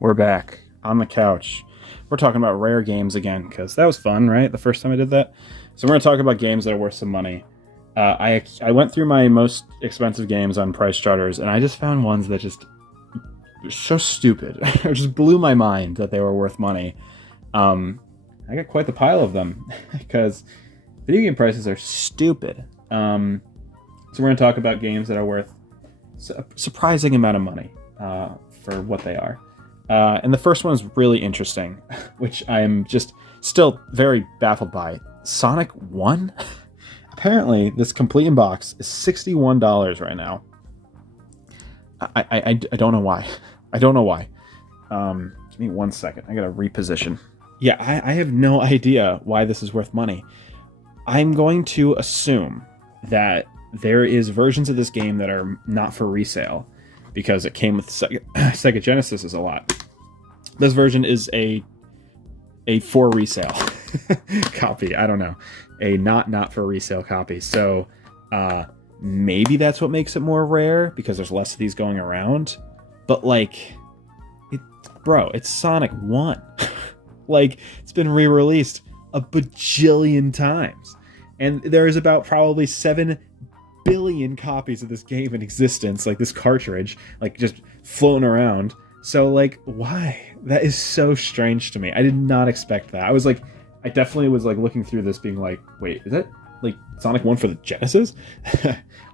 We're back on the couch. We're talking about rare games again because that was fun, right? The first time I did that. So we're going to talk about games that are worth some money. I went through my most expensive games on price charters, and I just found ones that just were so stupid. It just blew my mind that they were worth money. I got quite the pile of them because video game prices are stupid. So we're going to talk about games that are worth a surprising amount of money for what they are. And the first one is really interesting, which I am just still very baffled by. Sonic 1? Apparently, this complete in box is $61 right now. I don't know why. I don't know why. Give me 1 second. I gotta reposition. Yeah, I have no idea why this is worth money. I'm going to assume that there is versions of this game that are not for resale because it came with Sega Genesis a lot. This version is a for resale copy. I don't know. A not for resale copy. So maybe that's what makes it more rare because there's less of these going around. But like, bro, it's Sonic 1. Like, it's been re-released a bajillion times. And there is about probably 7 billion copies of this game in existence, like this cartridge, like just floating around. So like, why? That is so strange to me. I did not expect that. I definitely was like looking through this being like, wait, is that like Sonic 1 for the Genesis?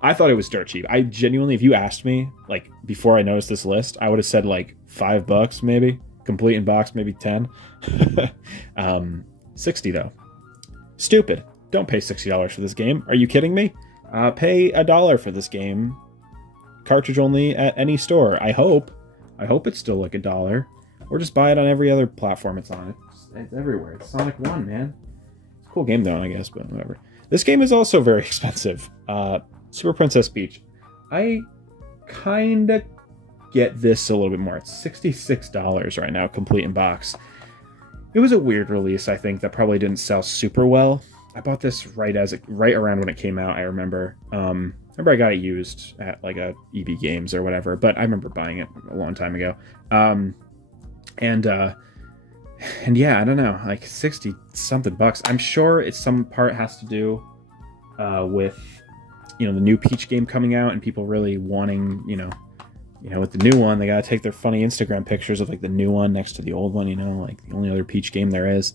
I thought it was dirt cheap. I genuinely, if you asked me, like before I noticed this list, I would have said like $5 maybe, complete in box, maybe 10. 60 though. Stupid. Don't pay $60 for this game. Are you kidding me? Pay $1 for this game. Cartridge only at any store. I hope it's still like $1. Or just buy it on every other platform it's on. It's everywhere. It's Sonic 1, man. It's a cool game though, I guess, but whatever. This game is also very expensive. Super Princess Peach. I kinda get this a little bit more. It's $66 right now, complete in box. It was a weird release, I think, that probably didn't sell super well. I bought this right around when it came out, I remember. I got it used at like a EB Games or whatever, but I remember buying it a long time ago. And yeah, I don't know, like 60 something bucks. I'm sure it's some part has to do with, the new Peach game coming out and people really wanting, with the new one, they gotta take their funny Instagram pictures of like the new one next to the old one, like the only other Peach game there is.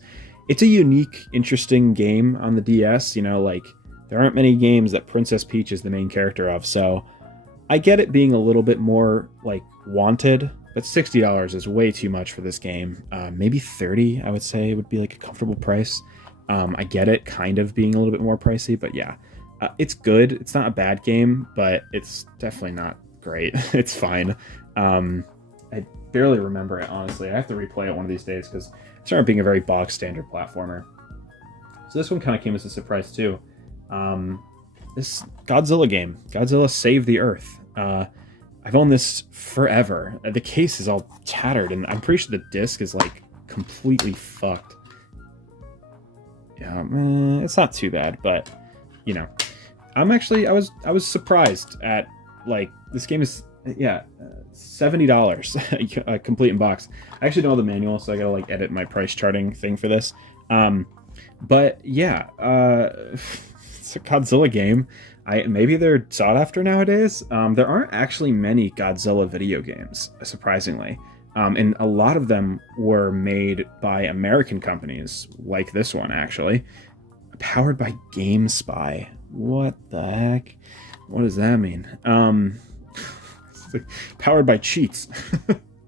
It's a unique, interesting game on the DS, like there aren't many games that Princess Peach is the main character of, so I get it being a little bit more like wanted, but $60 is way too much for this game. Maybe $30, I would say, would be like a comfortable price. I get it kind of being a little bit more pricey, but yeah, it's good. It's not a bad game, but it's definitely not great. It's fine. I barely remember it, honestly. I have to replay it one of these days because it started being a very bog standard platformer. So this one kind of came as a surprise too. This Godzilla game, Godzilla Save the Earth. I've owned this forever. The case is all tattered, and I'm pretty sure the disc is like completely fucked. Yeah, it's not too bad, but I was surprised at like this game is $70 complete in box. I actually don't know the manual, so I gotta like edit my price charting thing for this. But yeah, it's a Godzilla game. Maybe they're sought after nowadays. There aren't actually many Godzilla video games, surprisingly. And a lot of them were made by American companies, like this one, actually. Powered by GameSpy. What the heck? What does that mean? It's like powered by cheats.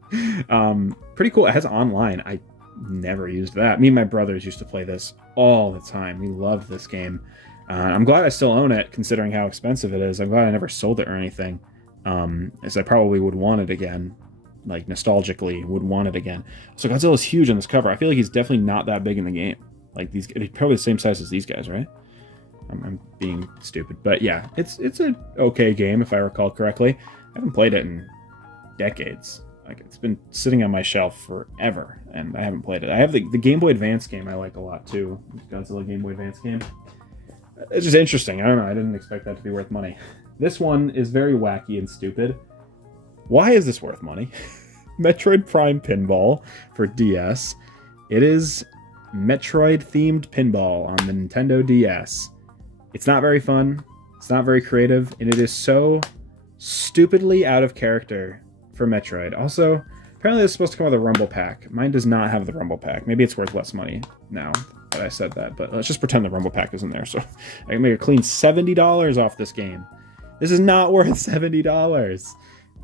Pretty cool. It has online. I never used that. Me and my brothers used to play this all the time. We loved this game. I'm glad I still own it, considering how expensive it is. I'm glad I never sold it or anything, as I probably would want it again, like nostalgically would want it again. So Godzilla's huge on this cover. I feel like he's definitely not that big in the game. Like he's probably the same size as these guys, right? I'm being stupid, but yeah, it's an okay game if I recall correctly. I haven't played it in decades. Like it's been sitting on my shelf forever, and I haven't played it. I have the Game Boy Advance game I like a lot too. Godzilla Game Boy Advance game. It's just interesting. I don't know. I didn't expect that to be worth money. This one is very wacky and stupid. Why is this worth money? Metroid Prime Pinball for DS. It is Metroid-themed pinball on the Nintendo DS. It's not very fun. It's not very creative, and it is so stupidly out of character for Metroid. Also, apparently it's supposed to come with a Rumble Pack. Mine does not have the Rumble Pack. Maybe it's worth less money now that I said that, but let's just pretend the Rumble Pack isn't there, so I can make a clean $70 off this game. This is not worth $70.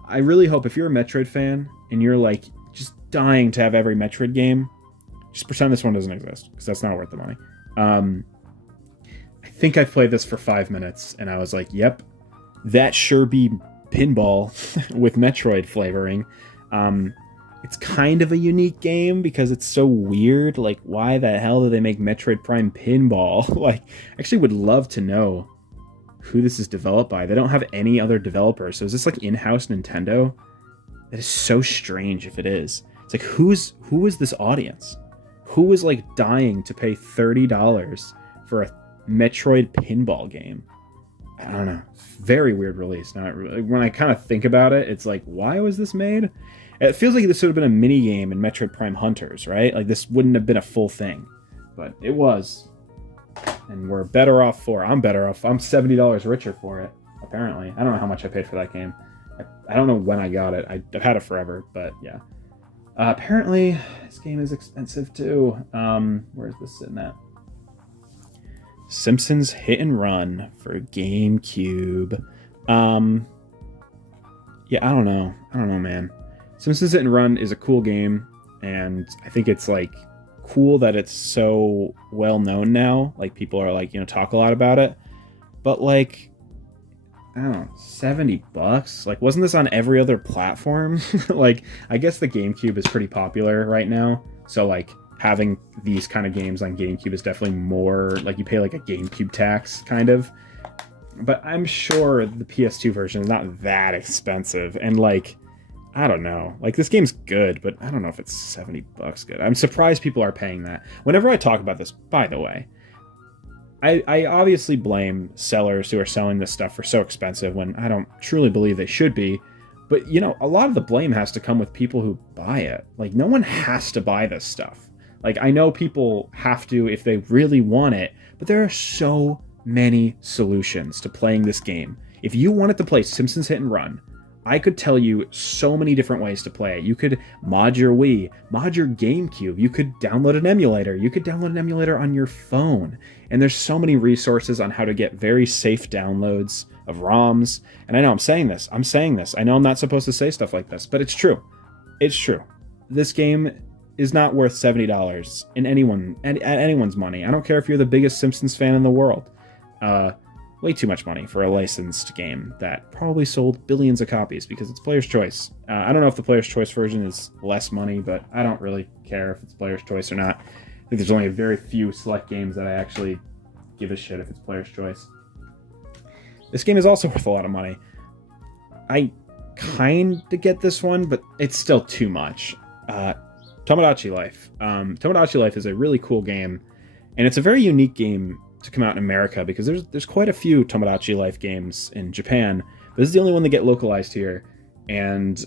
I really hope if you're a Metroid fan and you're like just dying to have every Metroid game, just pretend this one doesn't exist, because that's not worth the money. I think I played this for 5 minutes, and I was like, yep, that sure be pinball with Metroid flavoring. It's kind of a unique game because it's so weird. Like, why the hell did they make Metroid Prime Pinball? Like, I actually would love to know who this is developed by. They don't have any other developers, so is this like in-house Nintendo? That is so strange if it is. It's like, who is this audience? Who is like dying to pay $30 for a Metroid pinball game? I don't know. Very weird release. Now, when I kind of think about it, it's like, why was this made? It feels like this would have been a mini game in Metroid Prime Hunters, right? Like, this wouldn't have been a full thing, but it was. And we're better off for it. I'm better off. I'm $70 richer for it, apparently. I don't know how much I paid for that game. I don't know when I got it. I've had it forever, but yeah. Apparently, this game is expensive too. Where's this sitting at? Simpsons Hit and Run for GameCube. Yeah, I don't know, man. Simpsons Hit and Run is a cool game, and I think it's like cool that it's so well known now. Like, people are like, talk a lot about it. But like, I don't know, $70? Like, wasn't this on every other platform? Like, I guess the GameCube is pretty popular right now. So like, having these kind of games on GameCube is definitely more like, you pay like a GameCube tax kind of. But I'm sure the PS2 version is not that expensive. And like, I don't know. Like, this game's good, but I don't know if it's $70 good. I'm surprised people are paying that. Whenever I talk about this, by the way, I obviously blame sellers who are selling this stuff for so expensive when I don't truly believe they should be. But, a lot of the blame has to come with people who buy it. Like, no one has to buy this stuff. Like, I know people have to if they really want it, but there are so many solutions to playing this game. If you wanted to play Simpsons Hit and Run, I could tell you so many different ways to play it. You could mod your Wii, mod your GameCube, you could download an emulator, you could download an emulator on your phone. And there's so many resources on how to get very safe downloads of ROMs. And I know I'm saying this. I know I'm not supposed to say stuff like this, but it's true. It's true. This game is not worth $70 in anyone's money. I don't care if you're the biggest Simpsons fan in the world. Way too much money for a licensed game that probably sold billions of copies because it's Player's Choice. I don't know if the Player's Choice version is less money, but I don't really care if it's Player's Choice or not. I think there's only a very few select games that I actually give a shit if it's Player's Choice. This game is also worth a lot of money. I kind of get this one, but it's still too much. Tomadachi Life. Tomadachi Life is a really cool game, and it's a very unique game to come out in America because there's quite a few Tomadachi Life games in Japan, but this is the only one that get localized here. And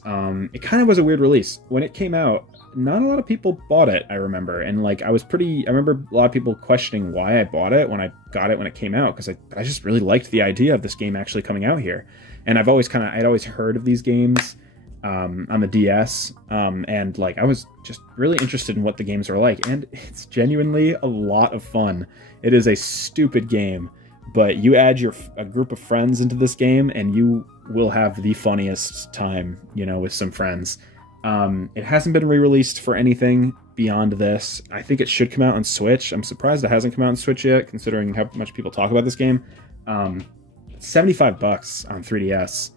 it kind of was a weird release. When it came out, not a lot of people bought it, I remember. And like, I remember a lot of people questioning why I bought it when I got it when it came out, because I just really liked the idea of this game actually coming out here. And I'd always heard of these games on the DS, and like, I was just really interested in what the games are like, and it's genuinely a lot of fun. It is a stupid game, but you add a group of friends into this game and you will have the funniest time, with some friends. It hasn't been re-released for anything beyond this. I think it should come out on Switch. I'm surprised it hasn't come out on Switch yet, considering how much people talk about this game. $75 on 3DS.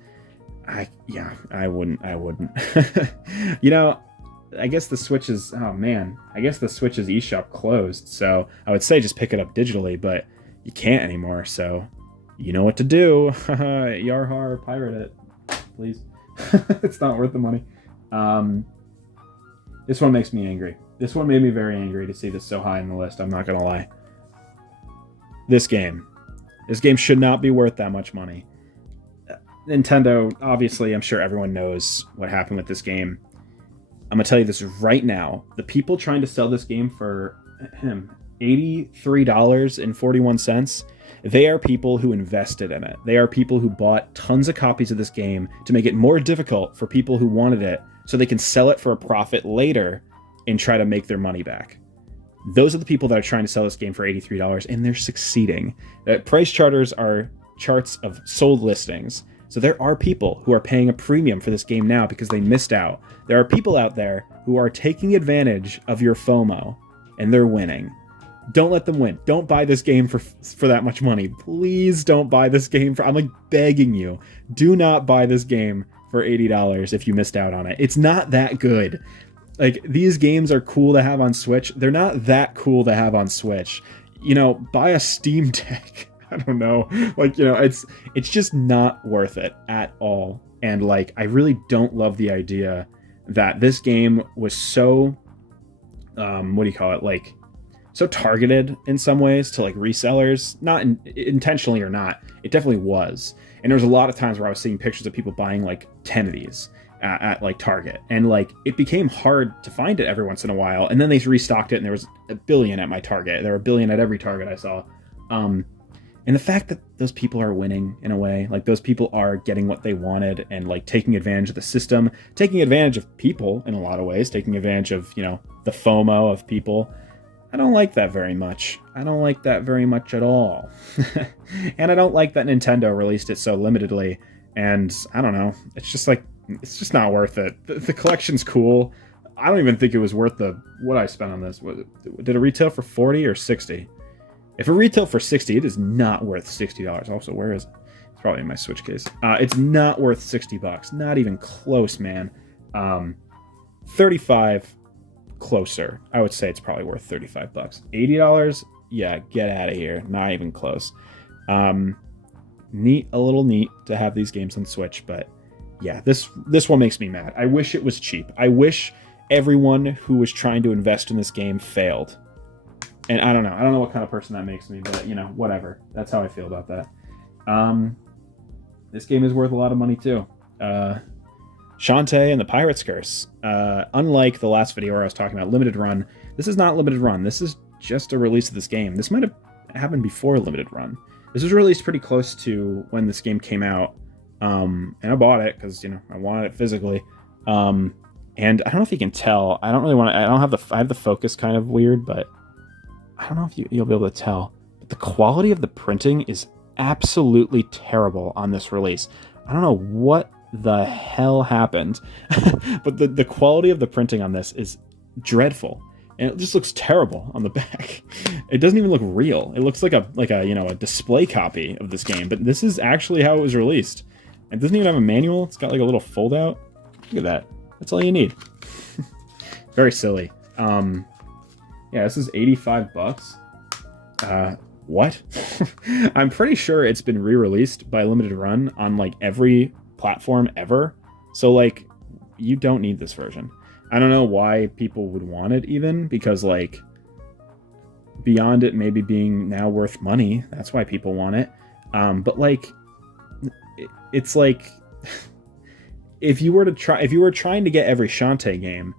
I wouldn't. I guess the Switch's eShop closed, so I would say just pick it up digitally, but you can't anymore, so you know what to do. Yarhar, pirate it, please. It's not worth the money. This one makes me angry. This one made me very angry to see this so high on the list, I'm not gonna lie. This game should not be worth that much money. Nintendo, obviously, I'm sure everyone knows what happened with this game. I'm gonna tell you this right now. The people trying to sell this game for $83.41, they are people who invested in it. They are people who bought tons of copies of this game to make it more difficult for people who wanted it so they can sell it for a profit later and try to make their money back. Those are the people that are trying to sell this game for $83, and they're succeeding. Price charters are charts of sold listings. So there are people who are paying a premium for this game now because they missed out. There are people out there who are taking advantage of your FOMO, and they're winning. Don't let them win. Don't buy this game for that much money. Please don't buy this game I'm like begging you. Do not buy this game for $80 if you missed out on it. It's not that good. Like, these games are cool to have on Switch. They're not that cool to have on Switch. You know, buy a Steam Deck. I don't know. Like, you know, it's just not worth it at all. And like, I really don't love the idea that this game was so, what do you call it? Like, so targeted in some ways to like resellers, not intentionally or not. It definitely was. And there was a lot of times where I was seeing pictures of people buying like 10 of these at like Target, and like it became hard to find it every once in a while. And then they restocked it, and there was a billion at my Target. There were a billion at every Target I saw. And the fact that those people are winning in a way, like those people are getting what they wanted and like taking advantage of the system, taking advantage of people in a lot of ways, taking advantage of, you know, the FOMO of people. I don't like that very much. I don't like that very much at all. And I don't like that Nintendo released it so limitedly. And I don't know. It's just like, it's just not worth it. The collection's cool. I don't even think it was worth what I spent on this. Did it retail for 40 or 60? If it retailed for 60, it is not worth $60. Also, where is it? It's probably in my Switch case. It's not worth $60. Not even close, man. 35 closer. I would say it's probably worth $35. $80? Yeah, get out of here. Not even close. A little neat to have these games on Switch, but yeah, this one makes me mad. I wish it was cheap. I wish everyone who was trying to invest in this game failed. And I don't know what kind of person that makes me, but you know, whatever. That's how I feel about that. This game is worth a lot of money too. Shantae and the Pirate's Curse. Unlike the last video where I was talking about limited run, this is not limited run. This is just a release of this game. This might have happened before limited run. This was released pretty close to when this game came out. And I bought it because, you know, I wanted it physically. And I don't know if you can tell. I have the focus kind of weird, but I don't know if you'll be able to tell. But the quality of the printing is absolutely terrible on this release. I don't know what the hell happened, but the quality of the printing on this is dreadful. And it just looks terrible on the back. It doesn't even look real. It looks like a you know, a display copy of this game, but this is actually how it was released. It doesn't even have a manual. It's got like a little fold out. Look at that. That's all you need. Very silly. Yeah, this is $85. What? I'm pretty sure it's been re-released by Limited Run on like every platform ever. So like, you don't need this version. I don't know why people would want it even, because like, beyond it maybe being now worth money, that's why people want it. But like, it's like, if you were trying to get every Shantae game,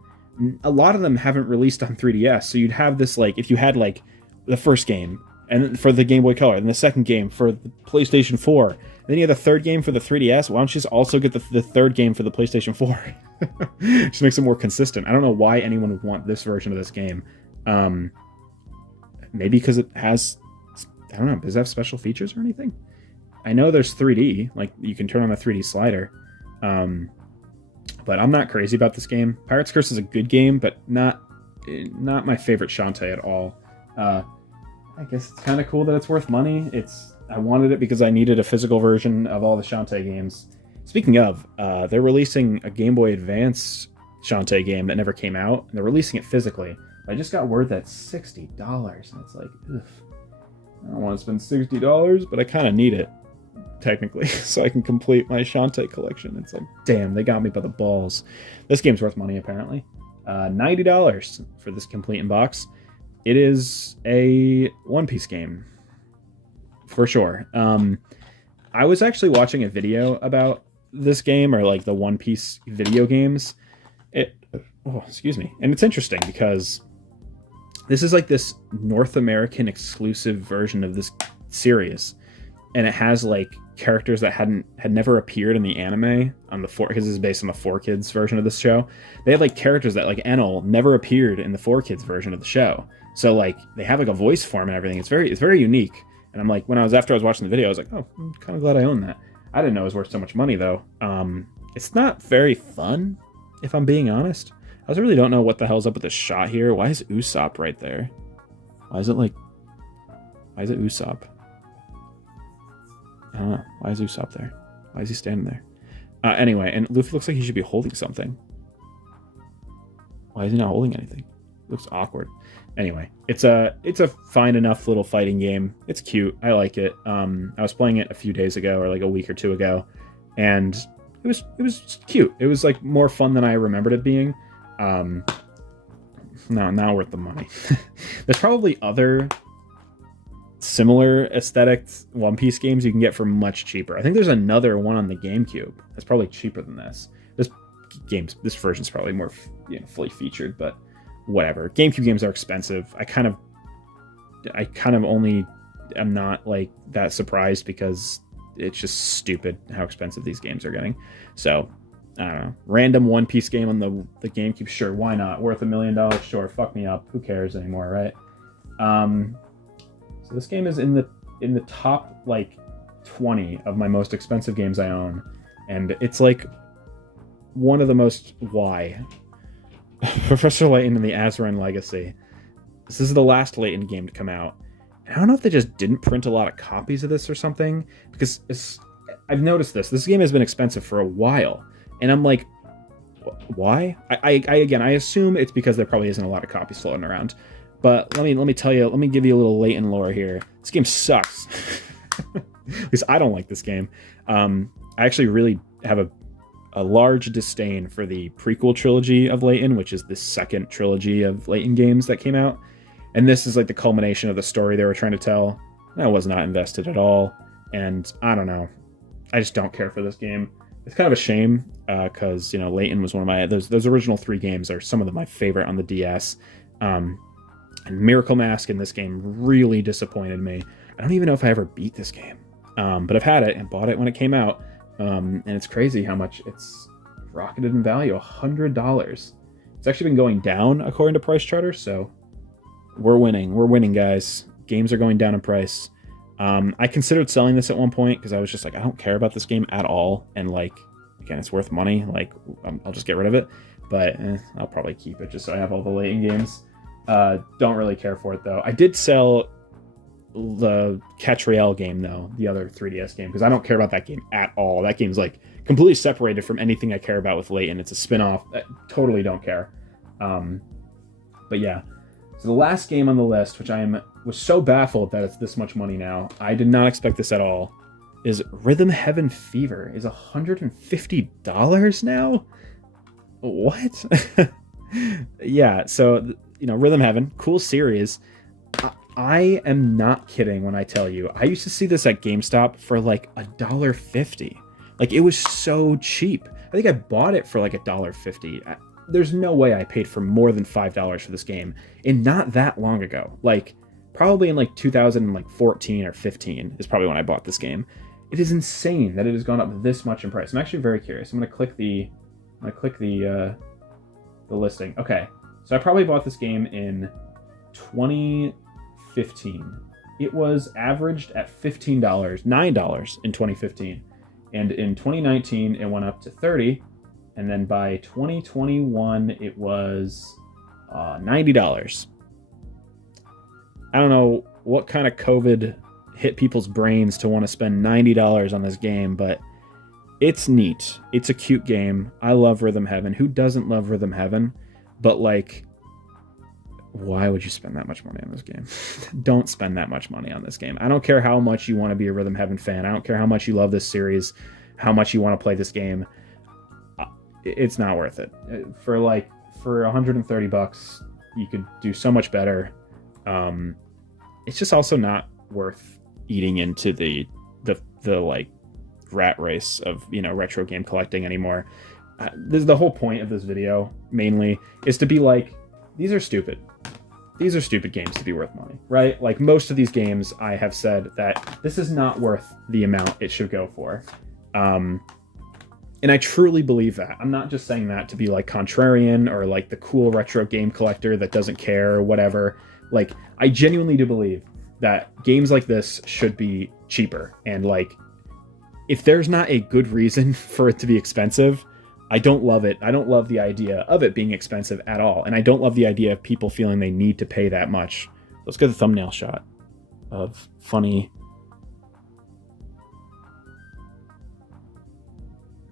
a lot of them haven't released on 3DS. So you'd have this, like, if you had like the first game and for the Game Boy Color, and the second game for the PlayStation 4, and then you have the third game for the 3DS. Why don't you just also get the third game for the PlayStation 4? Just makes it more consistent. I don't know why anyone would want this version of this game. Maybe because it has, I don't know, does it have special features or anything? I know there's 3D, like you can turn on a 3D slider. But I'm not crazy about this game. Pirate's Curse is a good game, but not my favorite Shantae at all. I guess it's kind of cool that it's worth money. I wanted it because I needed a physical version of all the Shantae games. Speaking of, they're releasing a Game Boy Advance Shantae game that never came out, and they're releasing it physically. I just got word that's $60, and it's like, ugh, I don't want to spend $60, but I kind of need it, technically, so I can complete my Shantae collection. It's like, damn, they got me by the balls. This game's worth money, apparently. $90 for this complete in box. It is a One Piece game, for sure. I was actually watching a video about this game, or like the One Piece video games. Oh, excuse me. And it's interesting because this is like this North American exclusive version of this series, and it has like characters that had never appeared in the anime on the four, because this is based on the 4Kids version of this show. They have like characters that like Enel never appeared in the 4Kids version of the show. So like they have like a voice form and everything. It's very unique. And I'm like, after I was watching the video, I was like, oh, I'm kind of glad I own that. I didn't know it was worth so much money though. It's not very fun, if I'm being honest. I also really don't know what the hell's up with this shot here. Why is Usopp right there? Why is it Usopp? I don't know. Why is Usopp there? Why is he standing there? Anyway, and Luffy looks like he should be holding something. Why is he not holding anything? Looks awkward. Anyway, it's a fine enough little fighting game. It's cute. I like it. I was playing it a few days ago, or like a week or two ago, and it was cute. It was like more fun than I remembered it being. No, not worth the money. There's probably other similar aesthetic One Piece games you can get for much cheaper. I think there's another one on the GameCube that's probably cheaper than this. This version's probably more fully featured, but whatever. GameCube games are expensive. I kind of only am not like that surprised because it's just stupid how expensive these games are getting. So I don't know. Random One Piece game on the GameCube, sure, why not? Worth $1 million, sure, fuck me up. Who cares anymore, right? So this game is in the top like 20 of my most expensive games I own, and it's like one of the most Professor Layton and the Azuran Legacy. This is the last Layton game to come out. I don't know if they just didn't print a lot of copies of this or something, because I've noticed this game has been expensive for a while, and I'm like, why? I assume it's because there probably isn't a lot of copies floating around. But let me tell you, let me give you a little Layton lore here. This game sucks. At least I don't like this game. I actually really have a large disdain for the prequel trilogy of Layton, which is the second trilogy of Layton games that came out. And this is like the culmination of the story they were trying to tell. I was not invested at all. And I don't know. I just don't care for this game. It's kind of a shame because, Layton was one of my... Those original 3 games are some of my favorite on the DS. And Miracle Mask in this game really disappointed me. I don't even know if I ever beat this game. But I've had it and bought it when it came out. And it's crazy how much it's rocketed in value. $100. It's actually been going down according to Price Charter, so we're winning. We're winning, guys. Games are going down in price. I considered selling this at one point because I was just like, I don't care about this game at all. And like, again, it's worth money. Like, I'll just get rid of it. But I'll probably keep it just so I have all the Layton games. Don't really care for it though. I did sell the Catch Royale game though, the other 3DS game, because I don't care about that game at all. That game's like completely separated from anything I care about with Layton. It's a spin-off. I totally don't care. But yeah. So the last game on the list, which was so baffled that it's this much money now, I did not expect this at all, is Rhythm Heaven Fever. Is $150 now? What? Yeah, so Rhythm Heaven, cool series. I am not kidding when I tell you, I used to see this at GameStop for like $1.50. Like, it was so cheap. I think I bought it for like $1.50. There's no way I paid for more than $5 for this game, and not that long ago. Like, probably in like 2014 or 15 is probably when I bought this game. It is insane that it has gone up this much in price. I'm actually very curious. I'm gonna click the listing. Okay, so I probably bought this game in 2015. It was averaged at $9 in 2015, and in 2019 it went up to $30, and then by 2021 it was $90. I don't know what kind of COVID hit people's brains to want to spend $90 on this game, but it's neat. It's a cute game. I love Rhythm Heaven. Who doesn't love Rhythm Heaven? But like, why would you spend that much money on this game? Don't spend that much money on this game. I don't care how much you want to be a Rhythm Heaven fan. I don't care how much you love this series, how much you want to play this game. It's not worth it. For $130, you could do so much better. It's just also not worth eating into the like rat race of retro game collecting anymore. this is the whole point of this video, mainly, is to be like, these are stupid. These are stupid games to be worth money, right? Like, most of these games, I have said that this is not worth the amount it should go for. And I truly believe that. I'm not just saying that to be like contrarian or like the cool retro game collector that doesn't care or whatever. Like, I genuinely do believe that games like this should be cheaper. And like, if there's not a good reason for it to be expensive, I don't love it. I don't love the idea of it being expensive at all. And I don't love the idea of people feeling they need to pay that much. Let's get the thumbnail shot of funny.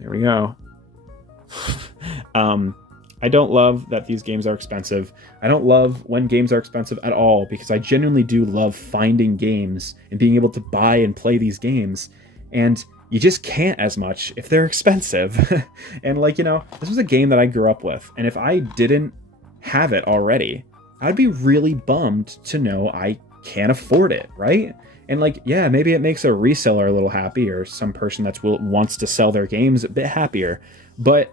There we go. I don't love that these games are expensive. I don't love when games are expensive at all, because I genuinely do love finding games and being able to buy and play these games. And you just can't as much if they're expensive. And like, you know, this was a game that I grew up with. And if I didn't have it already, I'd be really bummed to know I can't afford it, right? And like, yeah, maybe it makes a reseller a little happy, or some person that wants to sell their games a bit happier. But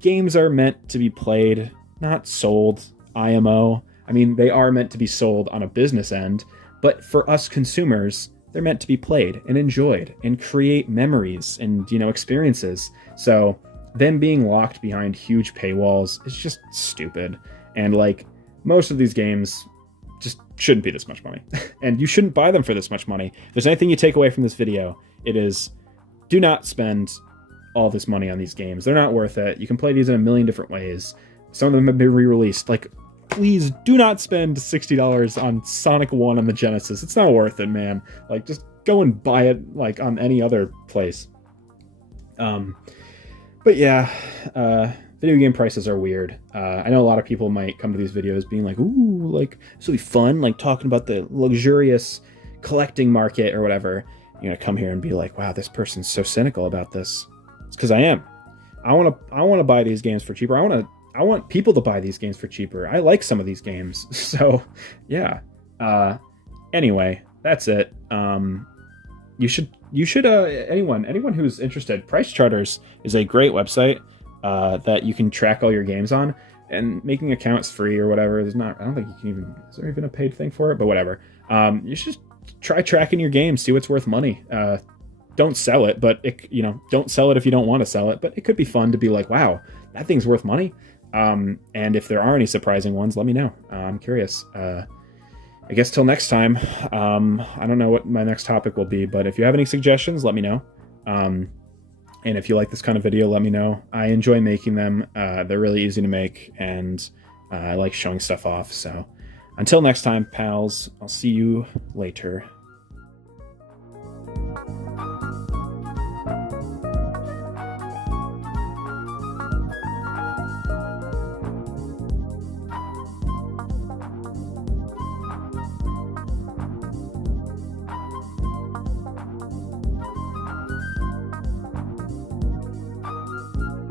games are meant to be played, not sold, IMO. I mean, they are meant to be sold on a business end, but for us consumers, they're meant to be played and enjoyed and create memories and, you know, experiences. So them being locked behind huge paywalls is just stupid. And like, most of these games just shouldn't be this much money. And you shouldn't buy them for this much money. If there's anything you take away from this video, it is, do not spend all this money on these games. They're not worth it. You can play these in a million different ways. Some of them have been re-released. Like, please do not spend $60 on Sonic 1 on the Genesis. It's not worth it, man. Like, just go and buy it like on any other place. But yeah, video game prices are weird. I know a lot of people might come to these videos being like, ooh, like, this will be fun, like talking about the luxurious collecting market or whatever. You're gonna come here and be like, wow, this person's so cynical about this. It's because I am. I want to buy these games for cheaper. I want people to buy these games for cheaper. I like some of these games. So yeah. Anyway, that's it. You should anyone who's interested, Price Charters is a great website that you can track all your games on, and making accounts free or whatever. I don't think you can even, is there even a paid thing for it? But whatever. You should try tracking your games, see what's worth money. Don't sell it, but don't sell it if you don't want to sell it, but it could be fun to be like, wow, that thing's worth money. And if there are any surprising ones, let me know. I'm curious. I guess till next time, I don't know what my next topic will be, but if you have any suggestions, let me know. And if you like this kind of video, let me know. I enjoy making them. They're really easy to make, and I like showing stuff off. So until next time, pals, I'll see you later.